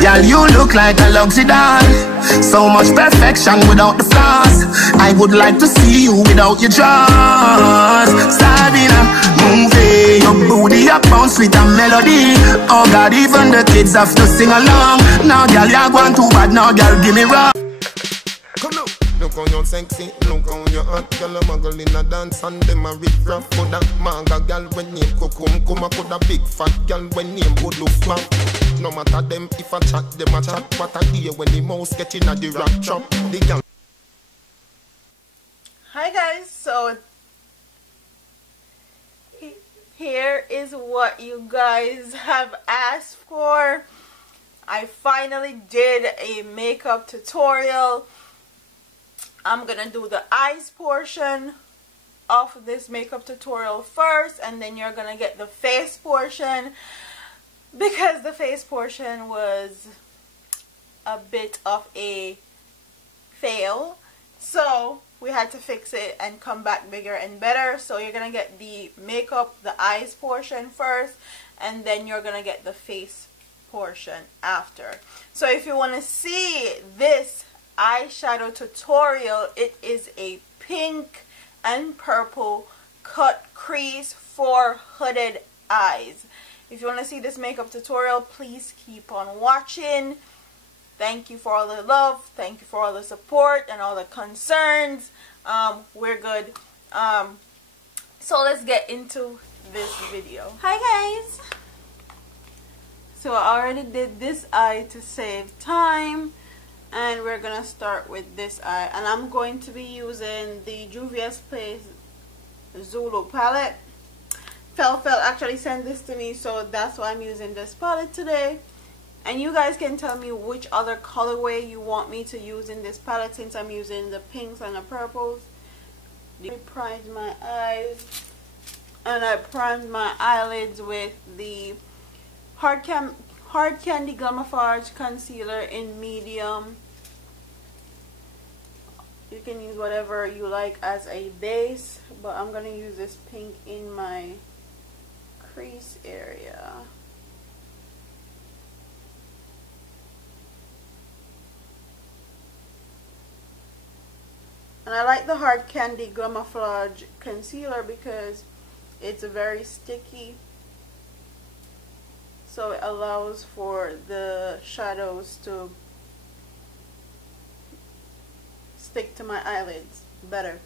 Girl, you look like a luxury doll. So much perfection without the flaws. I would like to see you without your drawers. Sabina, move it. Your booty up bounce with a melody. Oh God, even the kids have to sing along. Now girl, you're going too bad. Now girl, give me rock. Come now. Look how you're sexy, look how you're hot. Girl, a muggle in a dance and them a rip rough. Coulda manga girl when name Kokum. Come a coulda big fat girl when name good look back. No matter them if I chat, them a chat. What I hear when the mouse get in a the rock chop. The girl. Hi guys, so here is what you guys have asked for. I finally did a makeup tutorial. I'm gonna do the eyes portion of this makeup tutorial first, and then you're gonna get the face portion, because the face portion was a bit of a fail, so we had to fix it and come back bigger and better. So you're gonna get the makeup, the eyes portion first, and then you're gonna get the face portion after. So if you want to see this eyeshadow tutorial, it is a pink and purple cut crease for hooded eyes. If you want to see this makeup tutorial, please keep on watching. Thank you for all the love, thank you for all the support and all the concerns. We're good. So let's get into this video. Hi guys, so I already did this eye to save time, and we're gonna start with this eye, and I'm going to be using the Juvia's Place Zulu palette. Fel actually sent this to me, so that's why I'm using this palette today. And you guys can tell me which other colorway you want me to use in this palette, since I'm using the pinks and the purples. I primed my eyes, and I primed my eyelids with the Hard Candy Glamouflage concealer in medium. You can use whatever you like as a base, but I'm going to use this pink in my crease area. And I like the Hard Candy Glamouflage concealer because it's very sticky, so it allows for the shadows to stick to my eyelids better.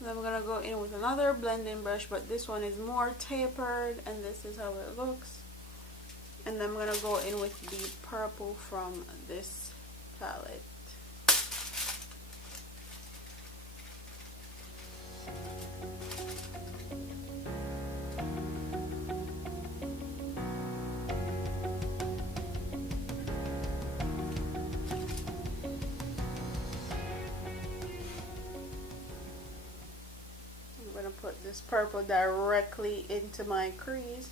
Then I'm gonna go in with another blending brush, but this one is more tapered, and this is how it looks. And then I'm gonna go in with the purple from this palette. I'm gonna put this purple directly into my crease.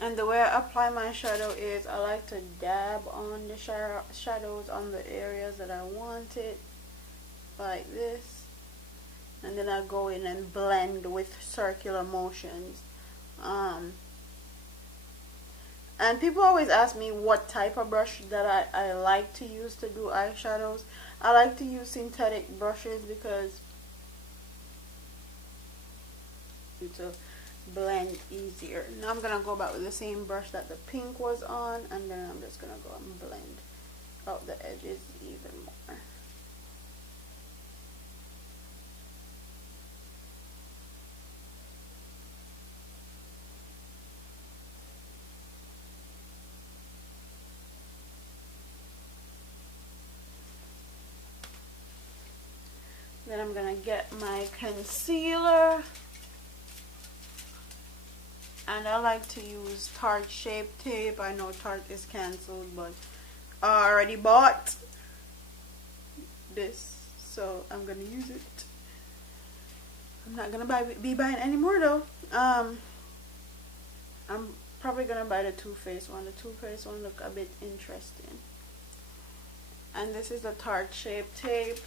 And the way I apply my shadow is I like to dab on the shadows on the areas that I want it, like this, and then I go in and blend with circular motions. And people always ask me what type of brush that I like to use to do eyeshadows. I like to use synthetic brushes because to blend easier. Now I'm gonna go back with the same brush that the pink was on, and then I'm just gonna go and blend out the edges even more. Then I'm gonna get my concealer And I like to use Tarte Shape Tape. I know Tarte is cancelled, but I already bought this, so I'm gonna use it. I'm not gonna be buying anymore though. I'm probably gonna buy the Too Faced one. The Too Faced one look a bit interesting. And this is the Tarte Shape Tape.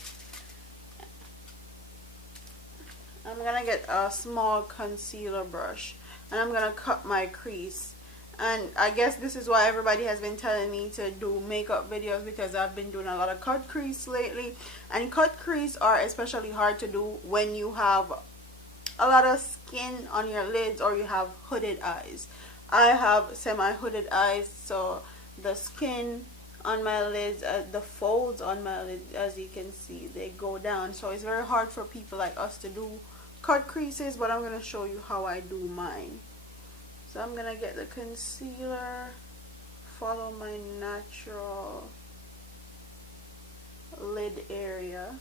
I'm gonna get a small concealer brush and I'm gonna cut my crease. And I guess this is why everybody has been telling me to do makeup videos, because I've been doing a lot of cut crease lately. And cut crease are especially hard to do when you have a lot of skin on your lids or you have hooded eyes. I have semi-hooded eyes, so the skin on my lids, the folds on my lids, as you can see, they go down. So it's very hard for people like us to do cut creases, but I'm going to show you how I do mine. So I'm going to get the concealer, follow my natural lid area.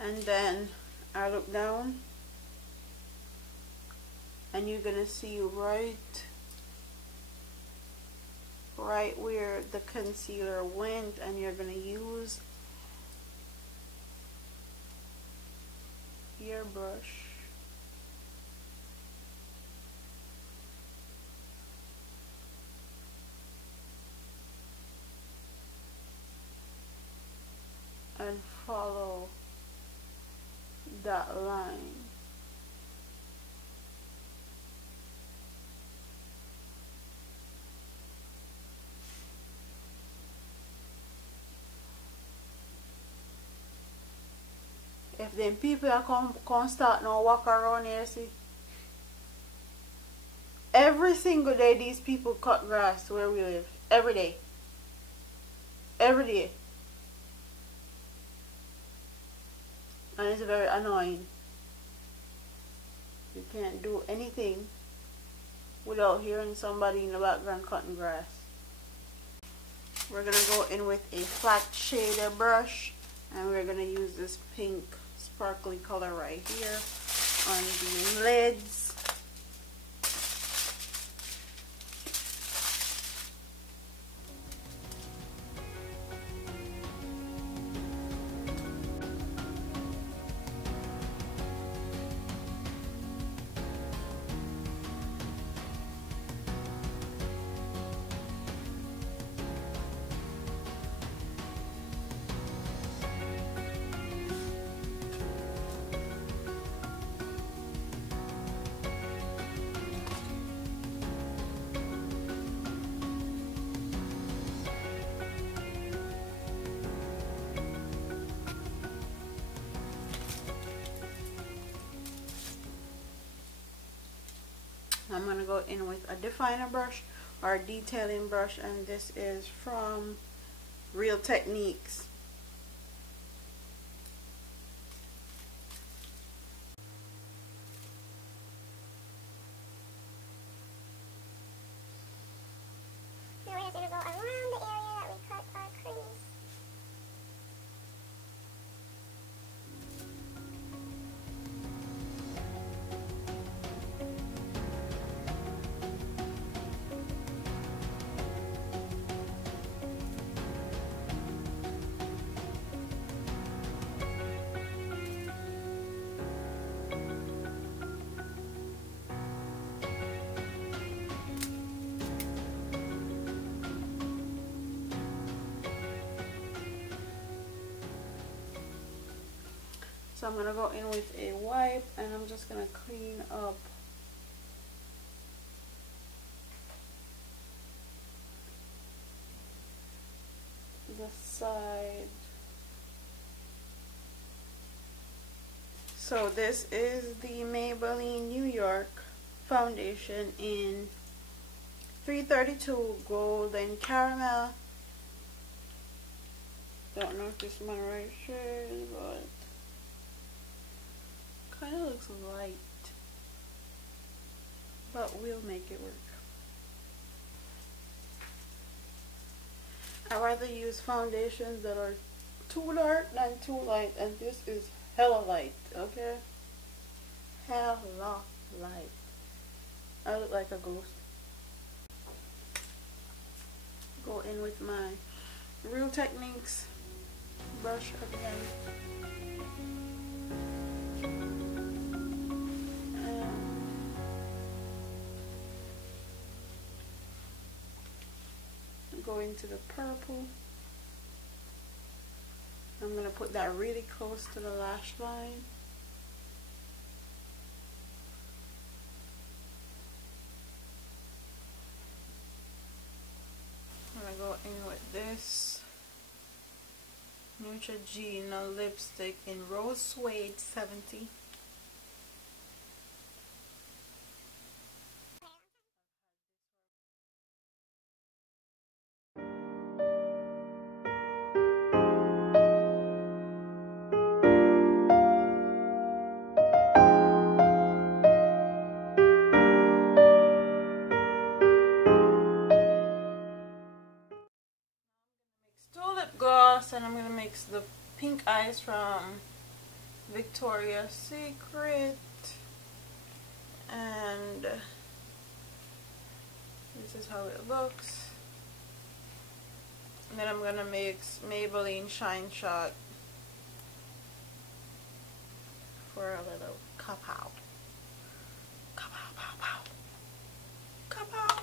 And then I look down and you're gonna see right where the concealer went, and you're gonna use your brush and follow that line. If them people are come start now walk around here, see, every single day these people cut grass where we live. Every day. Every day. And it's very annoying. You can't do anything without hearing somebody in the background cutting grass. We're going to go in with a flat shader brush, and we're going to use this pink sparkly color right here on the lids. I'm going to go in with a definer brush or a detailing brush, and this is from Real Techniques. Now we're just going to go around the area that we cut our crease. So I'm going to go in with a wipe, and I'm just going to clean up the side. So this is the Maybelline New York foundation in 332 Golden Caramel. Don't know if this is my right shade, but kind of looks light. But we'll make it work. I rather use foundations that are too dark than too light, and this is hella light, okay? Hella light. I look like a ghost. Go in with my Real Techniques brush again. Go into the purple. I'm going to put that really close to the lash line. I'm going to go in with this Neutrogena lipstick in Rose Suede 70. And I'm gonna mix the pink eyes from Victoria's Secret, and this is how it looks. And then I'm gonna mix Maybelline Shine Shot for a little kapow. Kapow, pow, pow. Kapow.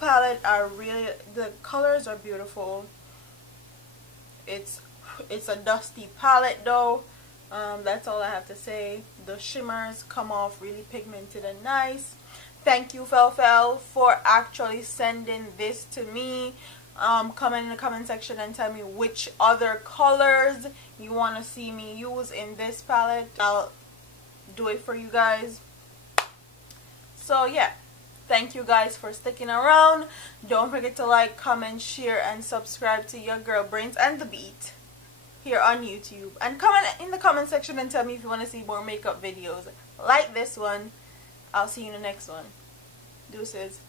Palette are really, the colors are beautiful. It's a dusty palette though. That's all I have to say. The shimmers come off really pigmented and nice. Thank you Fel for actually sending this to me. Comment in the comment section and tell me which other colors you want to see me use in this palette. I'll do it for you guys. So yeah, thank you guys for sticking around. Don't forget to like, comment, share, and subscribe to your girl Brains and the Beat here on YouTube. And comment in the comment section and tell me if you want to see more makeup videos like this one. I'll see you in the next one. Deuces.